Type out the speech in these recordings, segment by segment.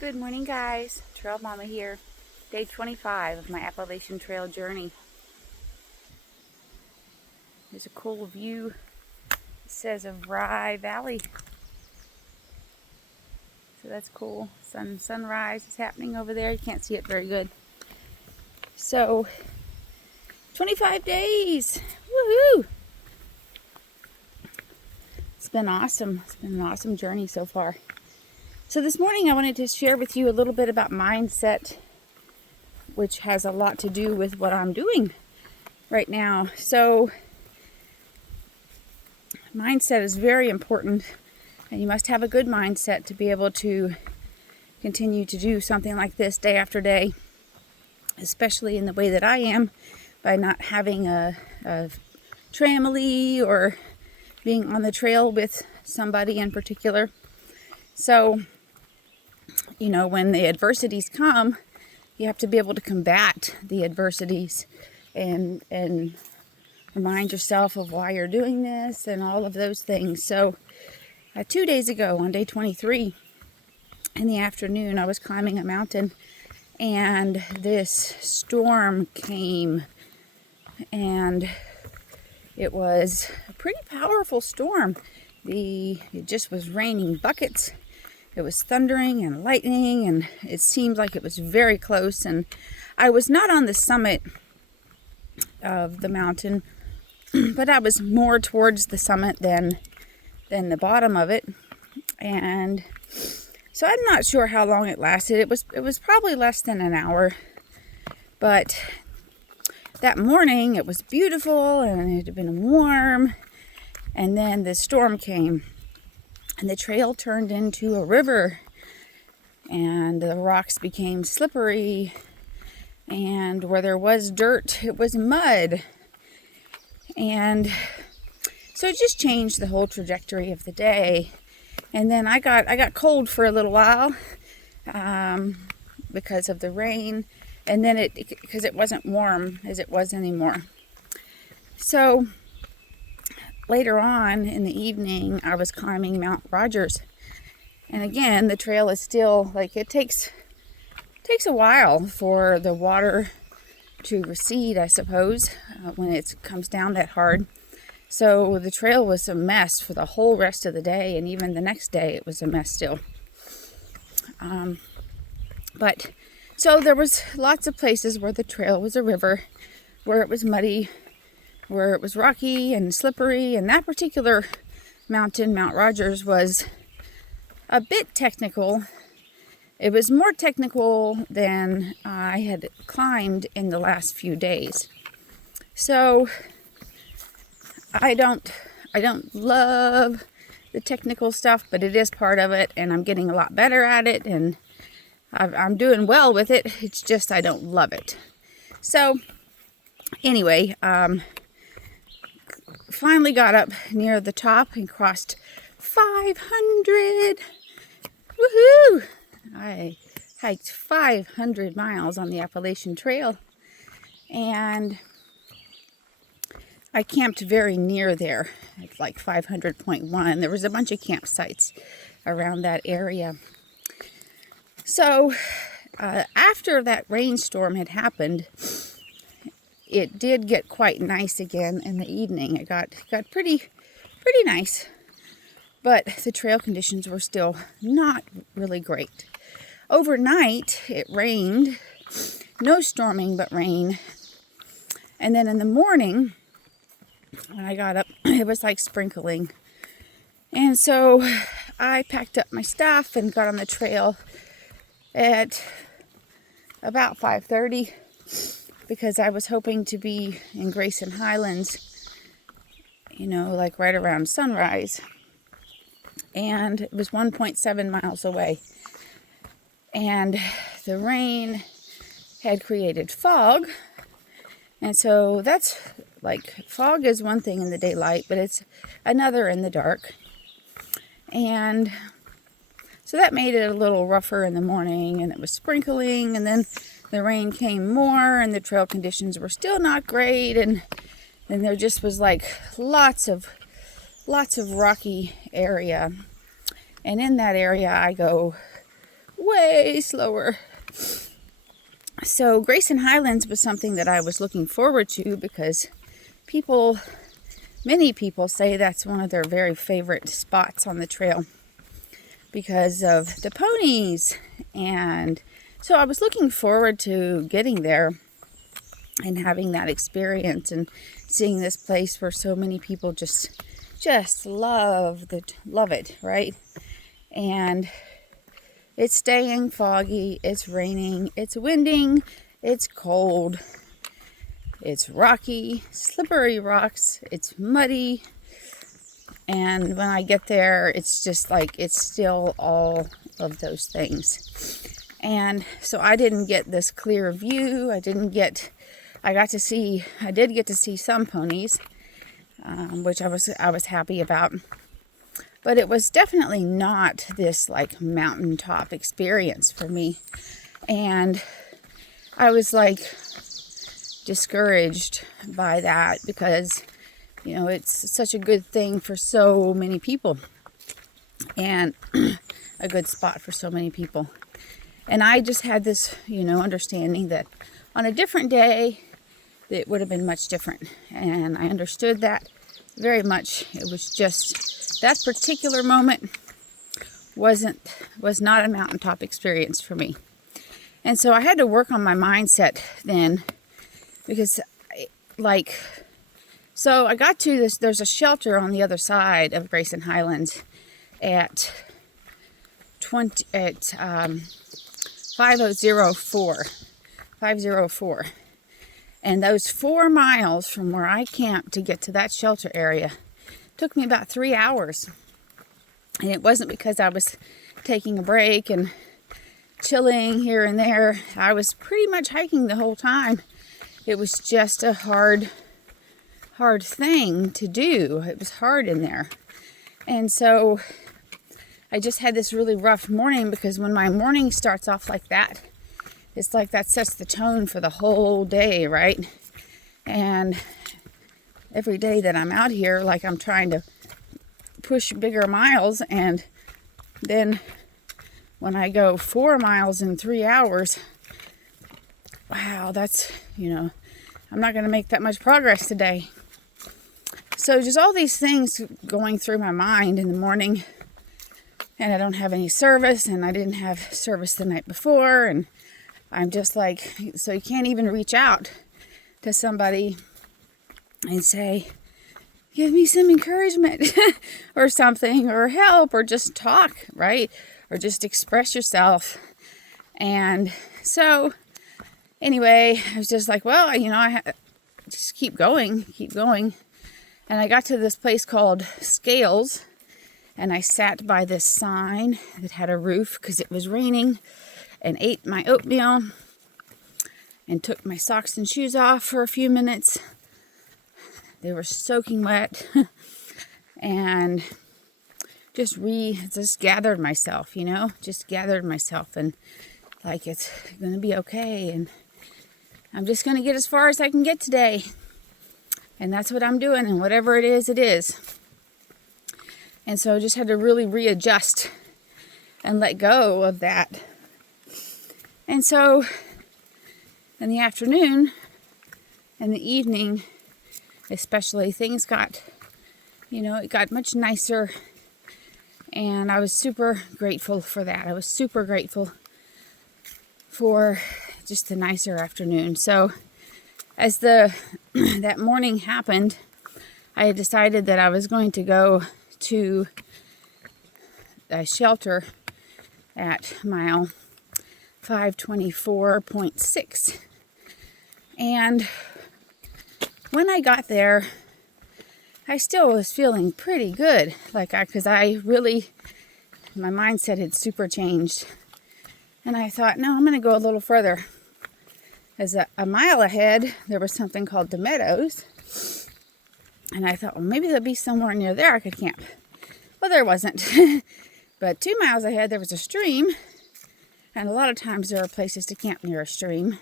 Good morning, guys. Trail Mama here. Day 25 of my Appalachian Trail journey. There's a cool view. It says of Rye Valley. So that's cool. Sunrise is happening over there. You can't see it very good. So, 25 days. Woohoo! It's been awesome. It's been an awesome journey so far. So this morning I wanted to share with you a little bit about mindset, which has a lot to do with what I'm doing right now. So mindset is very important, and you must have a good mindset to be able to continue to do something like this day after day, especially in the way that I am, by not having a tramily or being on the trail with somebody in particular. So, you know, when the adversities come, you have to be able to combat the adversities and remind yourself of why you're doing this and all of those things. So 2 days ago, on day 23, in the afternoon, I was climbing a mountain and this storm came, and it was a pretty powerful storm. It just was raining buckets. It was thundering and lightning, and it seemed like it was very close. And I was not on the summit of the mountain, but I was more towards the summit than the bottom of it. And so I'm not sure how long it lasted. It was probably less than an hour. But that morning it was beautiful and it had been warm. And then the storm came, and the trail turned into a river, and the rocks became slippery, and where there was dirt, it was mud. And so it just changed the whole trajectory of the day. And then I got cold for a little while because of the rain, and then because it wasn't warm as it was anymore. So later on in the evening, I was climbing Mount Rogers. And again, the trail is still, it takes a while for the water to recede, I suppose, when it comes down that hard. So the trail was a mess for the whole rest of the day, and even the next day it was a mess still. So there was lots of places where the trail was a river, where it was muddy, where it was rocky and slippery, and that particular mountain, Mount Rogers, was a bit technical. It was more technical than I had climbed in the last few days. So I don't love the technical stuff, but it is part of it, and I'm getting a lot better at it, and I'm doing well with it. It's just I don't love it. So anyway, finally got up near the top and crossed 500. Woohoo! I hiked 500 miles on the Appalachian Trail, and I camped very near there at like 500.1. There was a bunch of campsites around that area. So after that rainstorm had happened, it did get quite nice again in the evening. It got pretty nice, but the trail conditions were still not really great. Overnight, it rained. No storming, but rain. And then in the morning, when I got up, it was like sprinkling. And so I packed up my stuff and got on the trail at about 5:30. Because I was hoping to be in Grayson Highlands, like right around sunrise. And it was 1.7 miles away. And the rain had created fog. And so that's fog is one thing in the daylight, but it's another in the dark. And so that made it a little rougher in the morning, and it was sprinkling, and then the rain came more, and the trail conditions were still not great, and then there just was lots of rocky area. And in that area I go way slower. So Grayson Highlands was something that I was looking forward to because many people say that's one of their very favorite spots on the trail because of the ponies. And so I was looking forward to getting there and having that experience and seeing this place where so many people just love it, right? And it's staying foggy, it's raining, it's winding, it's cold, it's rocky, slippery rocks, it's muddy. And when I get there, it's just like, it's still all of those things. And so I didn't get this clear view. I did get to see some ponies, which I was happy about. But it was definitely not this like mountaintop experience for me. And I was like discouraged by that because, you know, it's such a good thing for so many people and a good spot for so many people. And I just had this, you know, understanding that on a different day, it would have been much different. And I understood that very much. It was just that particular moment was not a mountaintop experience for me. And so I had to work on my mindset then because so I got to this, there's a shelter on the other side of Grayson Highlands at 504. And those 4 miles from where I camped to get to that shelter area took me about 3 hours. And it wasn't because I was taking a break and chilling here and there. I was pretty much hiking the whole time. It was just a hard thing to do. It was hard in there. And so I just had this really rough morning because when my morning starts off like that, it's like that sets the tone for the whole day, right? And every day that I'm out here, like I'm trying to push bigger miles, and then when I go 4 miles in 3 hours, wow, that's, you know, I'm not going to make that much progress today. So just all these things going through my mind in the morning, and I don't have any service, and I didn't have service the night before, and I'm just like, so you can't even reach out to somebody and say, give me some encouragement or something, or help, or just talk, right? Or just express yourself. And so anyway, I was just like, well, you know, just keep going. And I got to this place called Scales, and I sat by this sign that had a roof because it was raining, and ate my oatmeal and took my socks and shoes off for a few minutes. They were soaking wet. And just gathered myself, you know, and like, it's going to be okay. And I'm just going to get as far as I can get today. And that's what I'm doing. And whatever it is, it is. And so I just had to really readjust and let go of that. And so in the afternoon and the evening, especially, things got, you know, it got much nicer. And I was super grateful for that. I was super grateful for just the nicer afternoon. So as that morning happened, I had decided that I was going to go to a shelter at mile 524.6. And when I got there, I still was feeling pretty good. Because my mindset had super changed. And I thought, no, I'm going to go a little further. As a mile ahead, there was something called the Meadows. And I thought, well, maybe there'll be somewhere near there I could camp. Well, there wasn't. But 2 miles ahead, there was a stream. And a lot of times there are places to camp near a stream.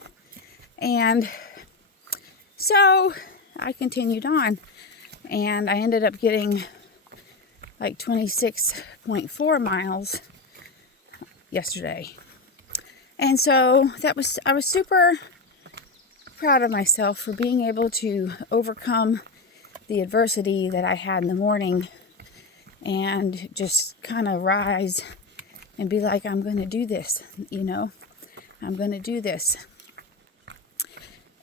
And so I continued on. And I ended up getting like 26.4 miles yesterday. And so I was super proud of myself for being able to overcome the adversity that I had in the morning and just kind of rise and be like, I'm going to do this, I'm going to do this.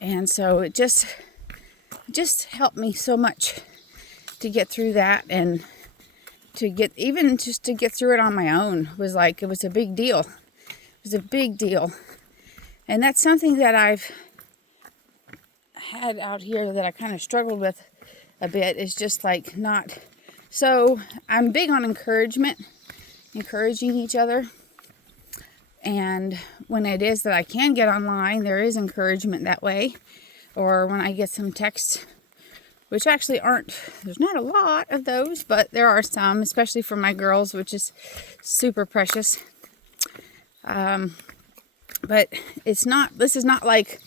And so it just helped me so much to get through that, and to get through it on my own it was a big deal. It was a big deal. And that's something that I've had out here that I kind of struggled with a bit, is just like not. So I'm big on encouraging each other. And when it is that I can get online, there is encouragement that way. Or when I get some texts, which actually there's not a lot of those, but there are some, especially for my girls, which is super precious. But this is not like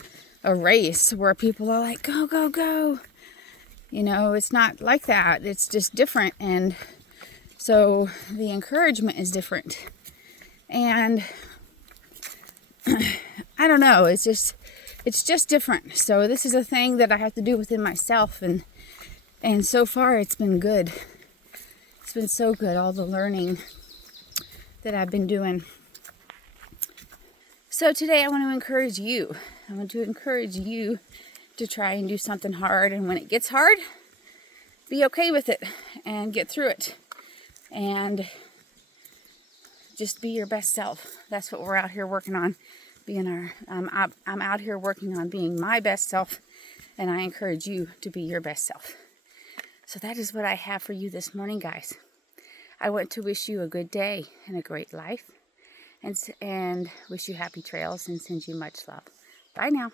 a race where people are like, go, go, go. It's not like that. It's just different. And so the encouragement is different. And I don't know, it's just different. So this is a thing that I have to do within myself, and so far it's been good. It's been so good, all the learning that I've been doing. So today I want to encourage you. I want to encourage you to try and do something hard, and when it gets hard, be okay with it and get through it. And just be your best self. That's what we're out here working on. I'm out here working on being my best self, and I encourage you to be your best self. So that is what I have for you this morning, guys. I want to wish you a good day and a great life, and wish you happy trails and send you much love. Bye now.